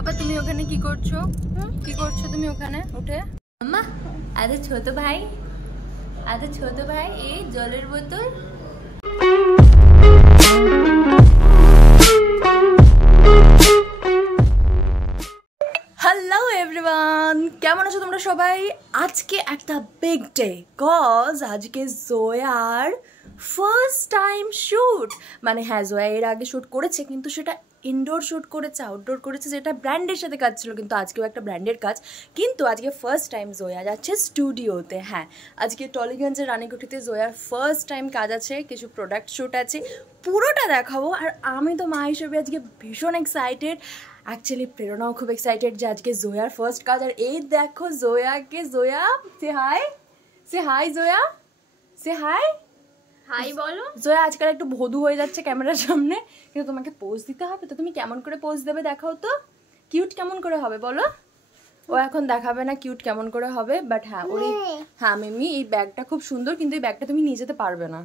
পাপা তুমি ওখানে কি করছো? কি করছো তুমি ওখানে উঠে? মাম্মা এত ছোট ভাই এই জলের বোতল। হ্যালো এভরিওয়ান, কেমন আছো তোমরা সবাই? আজকে একটা বিগ ডে, কজ আজকে জয়ার ফার্স্ট টাইম শ্যুট। মানে হ্যাঁ, জয়া এর আগে শ্যুট করেছে, কিন্তু সেটা ইনডোর শ্যুট করেছে, আউটডোর করেছে, যেটা ব্র্যান্ডের সাথে কাজ ছিল, কিন্তু আজকেও একটা ব্র্যান্ডের কাজ। কিন্তু আজকে ফার্স্ট টাইম জয়া যাচ্ছে স্টুডিওতে। হ্যাঁ, আজকে টলিগঞ্জের রানীকুঠিতে জয়ার ফার্স্ট টাইম কাজ আছে, কিছু প্রোডাক্ট শ্যুট আছে, পুরোটা দেখাবো। আর আমি তো মা হিসেবে আজকে ভীষণ এক্সাইটেড। অ্যাকচুয়ালি প্রেরণাও খুব এক্সাইটেড যে আজকে জয়ার ফার্স্ট কাজ। আর এই দেখো জয়াকে, জয়া সে হাই জয়া, সে হাই বলো। জয়া আজকাল একটু ভদু হয়ে যাচ্ছে ক্যামেরার সামনে, কিন্তু তোমাকে পোজ দিতে হবে তো। তুমি কেমন করে পোজ দেবে দেখাও তো, কিউট কেমন করে হবে বলো। ও এখন দেখাবে না কিউট কেমন করে হবে, বাট হ্যাঁ হ্যাঁ মিমি এই ব্যাগটা খুব সুন্দর, কিন্তু এই ব্যাগটা তুমি নিয়ে যেতে পারবে না,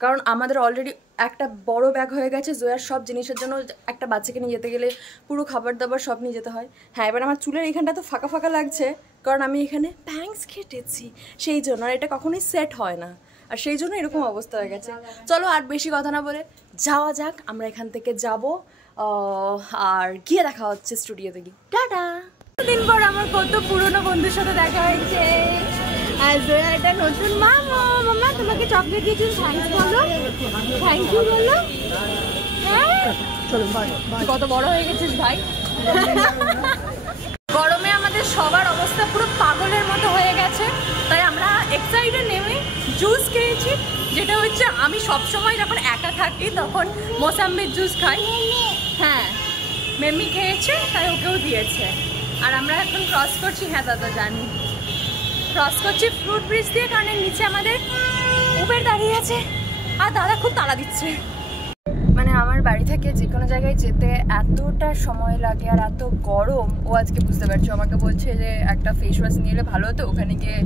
কারণ আমাদের অলরেডি একটা বড় ব্যাগ হয়ে গেছে জয়ার সব জিনিসের জন্য। একটা বাচ্চাকে নিয়ে যেতে গেলে পুরো খাবার দাবার সব নিয়ে যেতে হয়। হ্যাঁ, এবার আমার চুলের এইখানটা তো ফাঁকা ফাঁকা লাগছে, কারণ আমি এখানে প্যাংস কেটেছি সেই জন্য, আর এটা কখনোই সেট হয় না, আর সেই জন্য এরকম অবস্থা হয়ে গেছে। চলো আর বেশি কথা না বলে যাওয়া যাক, আমরা এখান থেকে যাব আর গিয়ে দেখা হচ্ছে স্টুডিওতে গিয়ে। টাটা। দিন পর আমার কত পুরনো বন্ধুর সাথে দেখা হয়েছে। এটা নতুন মামা তোমাকে চকলেট দিয়েছি, থ্যাঙ্কস বলো, থ্যাংক ইউ বলো। হ্যাঁ কত বড় হয়ে গেছিস ভাই। গরমে আমাদের সবার অবস্থা পুরো পাগলের মতো হয়ে গেছে, তাই আমরা এক্সাইটেড নেমে জুস খেয়েছি, যেটা হচ্ছে আমি সবসময় যখন একা থাকি তখন মোসাম্বির জুস খাই। হ্যাঁ মেমি খেয়েছে, তাই ওকেও দিয়েছে। আর আমরা এখন ক্রস করছি, হ্যাঁ দাদা জানি, ক্রস করছি ফ্রুট ব্রিজ দিয়ে, কারণ নিচে আমাদের উবের দাঁড়িয়ে আছে আর দাদা খুব তাড়া দিচ্ছে। মানে আমার বাড়ি থেকে যে কোনো জায়গায় যেতে এতটা সময় লাগে আর এত গরম, ও আজকে বুঝতে পারছো, আমাকে বলছে যে একটা ফেস ওয়াশ নিয়ে এলে ভালো হতো, ওখানে গিয়ে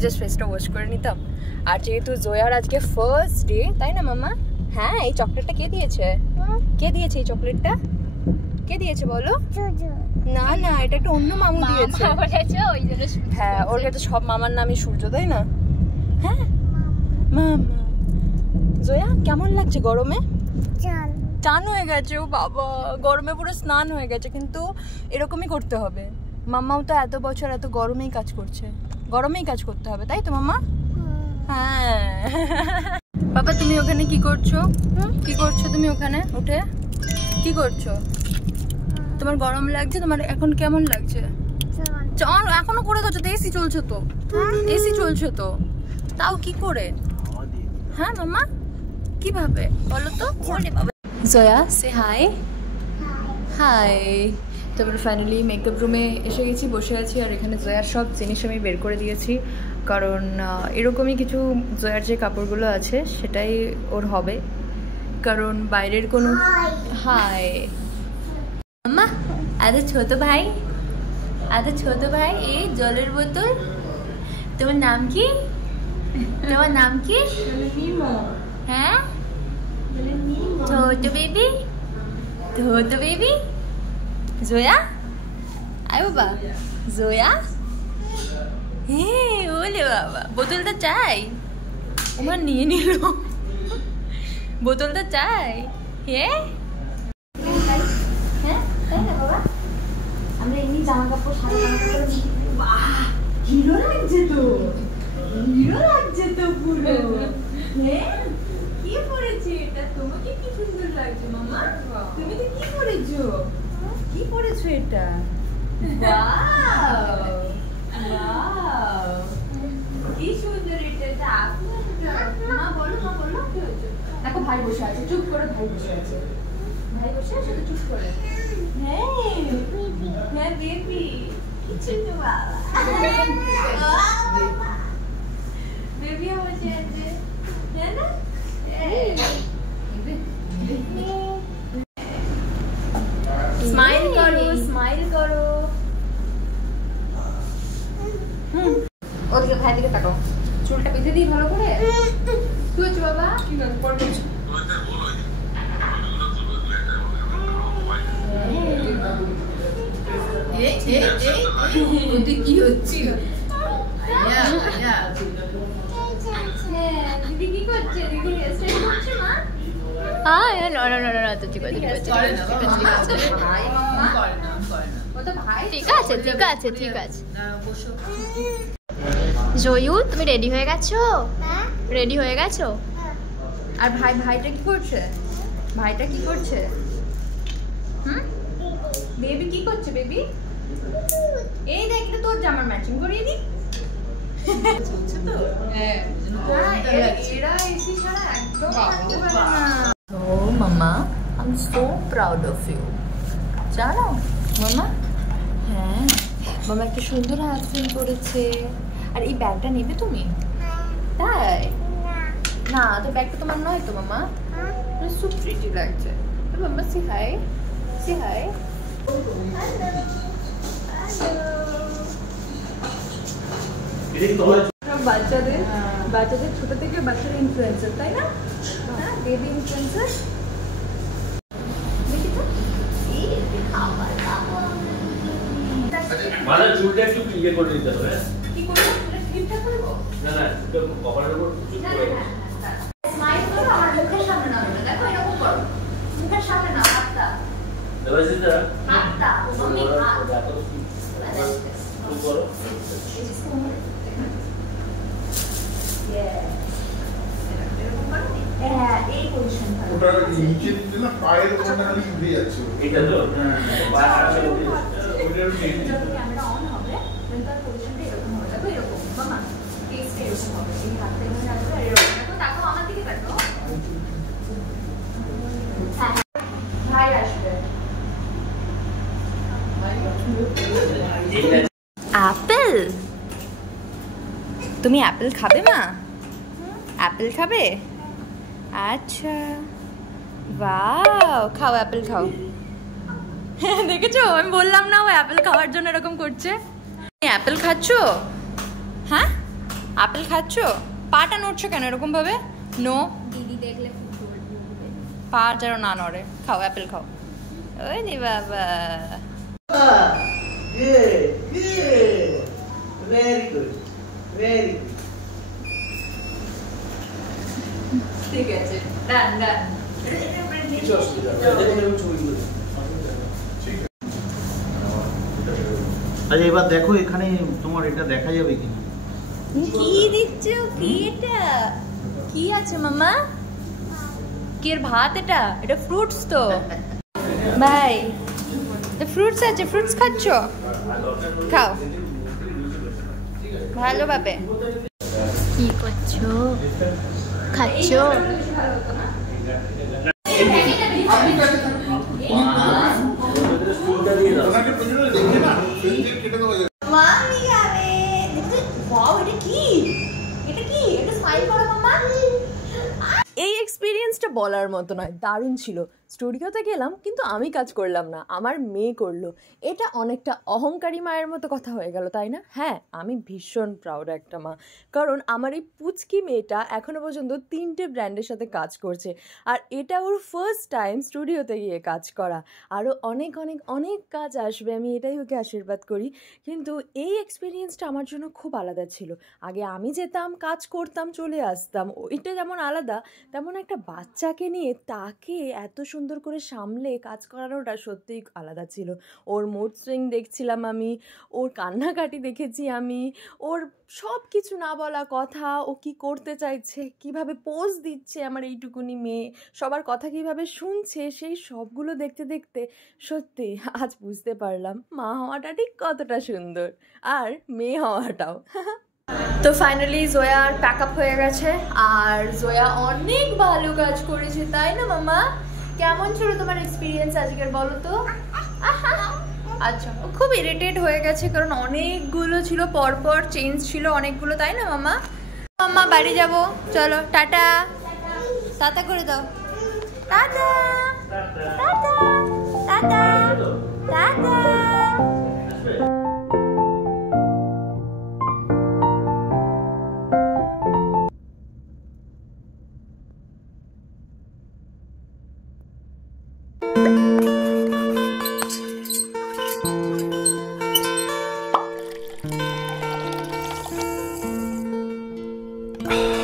জাস্ট ফেসটা ওয়াশ করে নিতাম। আর যেহেতু জয়ার আজকে ফার্স্ট ডে, তাই না মামা? হ্যাঁ, এই চকলেটটা কে দিয়েছে? কে দিয়েছে এই চকলেটটা? কে দিয়েছে বলো? না না, এটা একটা অন্য মামু দিয়েছে। হ্যাঁ, ওর কাছে সব মামার নামই সূর্য, তাই না? হ্যাঁ মামা। জয়া কেমন লাগছে গরমে? চান হয়ে গেছে ও বাবা, গরমে পুরো স্নান হয়ে গেছে। কিন্তু এরকমই করতে হবে, মাম্মাও তো এত বছর এত গরমেই কাজ করছে, গরমেই কাজ করতে হবে, তাই তো মামা? হ্যাঁ। বাবা তুমি ওখানে কি করছো? কি করছো তুমি ওখানে উঠে? কি করছো? তোমার গরম লাগছে? তোমার এখন কেমন লাগছে? এখনো করে গেছো তো? এসি চলছে তো, এসি চলছে তো, তাও কি করে? হ্যাঁ মামা কিভাবে বলো তো? জয়া সে হাই। হাই। তারপরে ফাইনালি মেকআপ রুমে এসে গেছি, বসে আছি, আর এখানে জয়ার সব জিনিস আমি বের করে দিয়েছি, কারণ এরকমই কিছু জয়ার যে কাপড়গুলো আছে সেটাই ওর হবে, কারণ বাইরের কোনো। হাই মাম্মা, এত ছোট ভাই এই জলের বোতল। তোমার নাম কি? তোমার নাম কি? হ্যাঁ ছোট বেবি জয়া। আয় বাবা জয়া। হ্যাঁ ওলে বাবা, বোতলটা চাই? আমার নিয়ে নিল বোতলটা চাই। হ্যাঁ আমরা এমনি জামা কাপড় সাদা জামা কাপড়। বাহ হিরো লাগছে তো পুরো। হ্যাঁ কি পরেছে এটা? তোমাকে কি সুন্দর লাগছে মামা। তুমি তো কি পরেছো? কি পরেছো এটা? ওয়াও কি সুন্দর এটা। মা বলো কি হয়েছে? দেখো ভাই বসে আছে, চুপ করে ভাই বসে আছে তো চুপ করে। হ্যাঁ বেবি কিছু তো বাবা। বেবিও বসে আছে, হ্যাঁ না? স্মাইল করো। ওদিকে ভাই দিকে তাকাও, চুলটা বেঁধে দিই ভালো করে। কি হচ্ছে বাবা? কি করছো? তুই কি হচ্ছিল? দিদি কি করছে? দিদি হেয়ারস্টাইল করছে মা? ঠিক আছে। জয়ু, তুমি রেডি হয়ে গেছো? রেডি হয়ে গেছো? আর ভাইটা কি করছে? ভাইটা কি করছে? বেবি কি করছে? বেবি এই দেখ, এটা তোর জামার ম্যাচিং করিয়ে দি। এরা এসি ছাড়া একদম থাকতে পারে না। ও মামা, I am so proud of you. জানো মামা, হ্যাঁ মামা একটা সুন্দর হাসিন করেছে। আর এই ব্যাগটা নেবে তুমি? তাই না, তো ব্যাগটা তোমার নয় তো মামা। সো প্রিটি লাগছে। মামা সি হাই, সি হাই। বাচ্চাদের ছোট থেকে বাচ্চারা ইনফ্লুয়েন্সার, তাই না? হ্যাঁ, বেবি ইনফ্লুয়েন্সার। দেখি তো মানে চুলটা একটু ক্লিয়ার করে দিতে হবে। কি করব? ক্লিপটা করব না এটা কভারের উপর চুল করে। স্মাইল করো, আমার মুখের সামনে না, দেখো এরকম করো, মুখের সামনে না, হাতটা দেবাশিসদা হাতটা মাম্মি হাত চুল করো। এই পজিশন ওটা নিচে দিতে না, পায়ের ওখানে খালি উঠে যাচ্ছে। এটা তো ক্যামেরা অন হবে, তার পজিশনটা এরকম হবে। দেখো এরকম মামা, ফেসটা এরকম হবে, এই হাতটা এখানে রাখবে আর এরকম। দেখো তাকো আমার দিকে, তাকো। হ্যাঁ, ভাই আসবে। অ্যাপেল, তুমি অ্যাপেল খাবে মা? অ্যাপেল খাবে? আচ্ছা, ওয়াও, খাও অ্যাপেল খাও। দেখেছো, আমি বললাম না ও অ্যাপেল খাওয়ার জন্য এরকম করছে। তুমি অ্যাপেল খাচ্ছো? হ্যাঁ, অ্যাপেল খাচ্ছো? পাটা নড়ছো কেন এরকম ভাবে? নো, দিদি দেখলে পা যেন না নড়ে। খাও অ্যাপেল খাও। ওই রে বাবা, Very good. ঠিক আছে, ডান ডান। কিছু অসুবিধা নেই। আচ্ছা, এবার দেখো এখানে তোমার এটা দেখা যাবে কিনা। কি দিচ্ছ? কি এটা? কি আছে মামা? কি এর ভাত? এটা ফ্রুটস তো ভাই, ফ্রুটস আছে, ফ্রুটস খাচ্ছ? খাও ভালোভাবে। কি করছো? খাচ্ছো? ওনাকে প্রয়োজনে দেখে না, ফেলতে কেটে দেওয়া যাবে। মাম্মি যাবে। দেখতে, ওয়াও, এটা কি? এটা স্মাইল করো মাম্মা। এই এক্সপিরিয়েন্সটা বলার মতো নয়, দারুণ ছিল। স্টুডিওতে গেলাম কিন্তু আমি কাজ করলাম না, আমার মেয়ে করলো। এটা অনেকটা অহংকারী মায়ের মতো কথা হয়ে গেল, তাই না? হ্যাঁ, আমি ভীষণ প্রাউড একটা মা, কারণ আমার এই পুচকি মেয়েটা এখনও পর্যন্ত 3টে ব্র্যান্ডের সাথে কাজ করছে। আর এটা ওর ফার্স্ট টাইম স্টুডিওতে গিয়ে কাজ করা। আরও অনেক অনেক অনেক কাজ আসবে, আমি এটাই ওকে আশীর্বাদ করি। কিন্তু এই এক্সপিরিয়েন্সটা আমার জন্য খুব আলাদা ছিল। আগে আমি যেতাম, কাজ করতাম, চলে আসতাম, ওইটা যেমন আলাদা, তেমন একটা বাচ্চাকে নিয়ে তাকে এত সুন্দর করে সামলে কাজ করানোটা সত্যিই আলাদা ছিল। ওর মুড সুইং দেখছিলাম আমি, ওর কান্নাকাটি দেখেছি আমি, ওর সব কিছু না বলা কথা, ও কি করতে চাইছে, কিভাবে পোজ দিচ্ছে আমার এইটুকুনি মেয়ে, সবার কথা কিভাবে শুনছে, সেই সবগুলো দেখতে দেখতে সত্যি আজ বুঝতে পারলাম মা হওয়াটা ঠিক কতটা সুন্দর, আর মেয়ে হওয়াটাও। তো ফাইনালি জোয়ার প্যাক আপ হয়ে গেছে, আর জোয়া অনেক ভালো কাজ করেছে, তাই না মামা? কেমন ছিল তোমার এক্সপিরিয়েন্স আজকের, বলো তো? আচ্ছা, ও খুব ইরিটেট হয়ে গেছে, কারণ অনেকগুলো ছিল, পরপর চেঞ্জ ছিল অনেকগুলো, তাই না মামা? মাম্মা বাড়ি যাব, চলো টাটা। টাটা করে দাও। Tata tata tata tata. ও